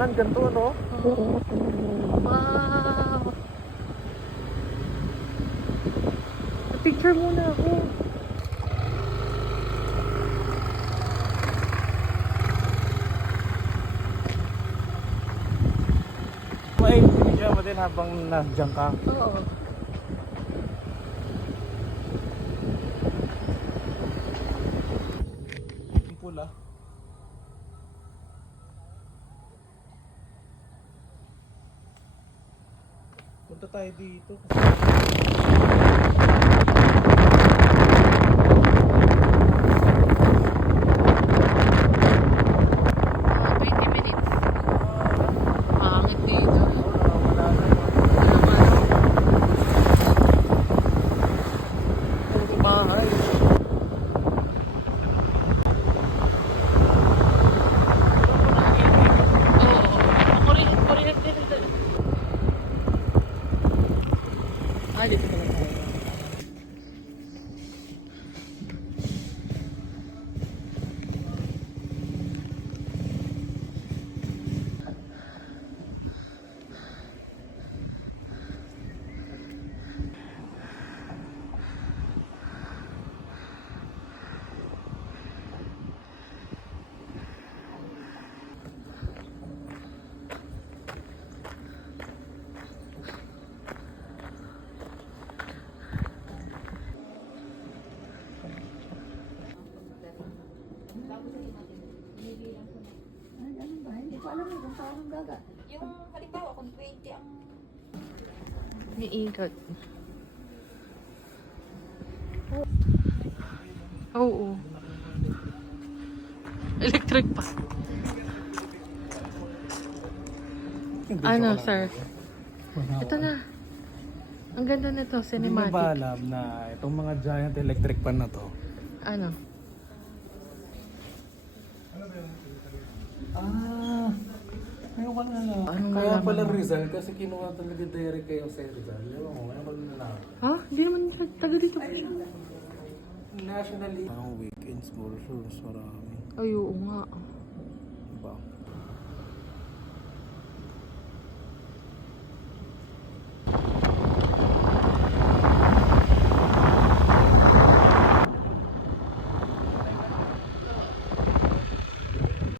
Ganito, no? Wow! Picture muna ako. May video mo din habang nandiyan ka. Oo. Yung pula. Punta tayo dito. Dito pala tayo. Ay, ganun ba? Hindi ko alam kung paano gaga. Yung halimbawa kung 20 ang May ikot. Oo. Electric pa. Ano, sir? Ito na. Ang ganda nito, Hindi mo ba cinematic. alam na itong mga giant electric pan na to? Ano? Ngayon ko na lang. Anong Kaya nalaman pala mo? Rizal kasi kinuha talaga Derek kayo sa Rizal. Ewan ko, ngayon ko na lang. Ha? Hindi naman taga dito. Nationally. Ang weekends, more shows, marami. Ay, oo nga. Diba?